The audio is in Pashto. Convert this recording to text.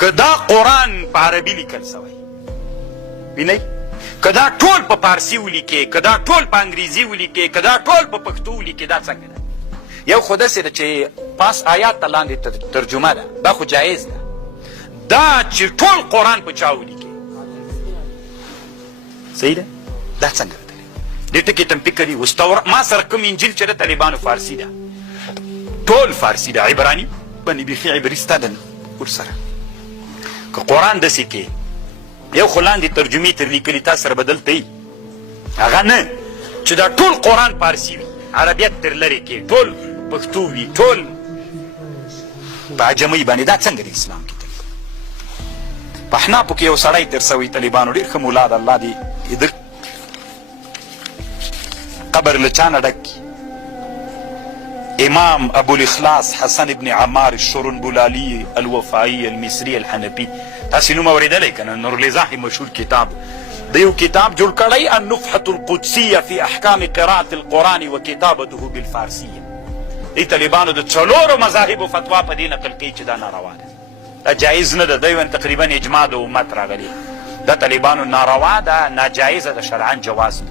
که دا قرآن په عربي لیکل سوی وینئ، که دا ټول په پارسي ولیکې، که دا ټول په انګریزي ولیکې، که دا ټول په پښتو ولیکې، دا څنګه ده؟ یو خو داسې ده چې پاس آیات ته لاندې ترجمه ده، دا خو جایز ده. دا چې ټول قرآن په چا ولیکې، صحیح ده؟ دا څنګه ده؟ دې ټکي ته م فکر وي. اوس ما سره کوم انجیل چې د طالبانو فارسي ده، ټول فارسي ده، عبراني باندې بیخي عبري ستا ده ورسره. که قرآن داسې کې یو خو لاندې ترجمې تر لیکلي تا سره به دلته وي، هغه نه چې دا ټول قرآن فارسي وي، عربیت تر لرې کې ټول پښتو وي، ټول په عجمۍ باندې. دا څنګه د اسلام کې دی؟ په احنافو کې یو سړی تېر سوی طالبانو، ډېر ښه ملا ده، الله دې د قبر له چا نه ډک کي. امام ابو الاخلاص حسن ابن عمار الشرنبلالي الوفائي المصري الحنفي، تاسې نوم اورېدلی که نه؟ نورالایزاحي مشهور کتاب د یو کتاب جوړ کړی، النفحة القدسية في احکام قراءة القرآن وکتابته بالفارسية. دې طالبانو د څلورو مذاهبو فتوا په دې نقل کوي چې دا ناروا ده، دا جایز نه ده. دوی باندې تقریبا اجماع د امت راغلی، دا طالبانو ناروا ده، ناجایزه ده، شرعا جواز نه.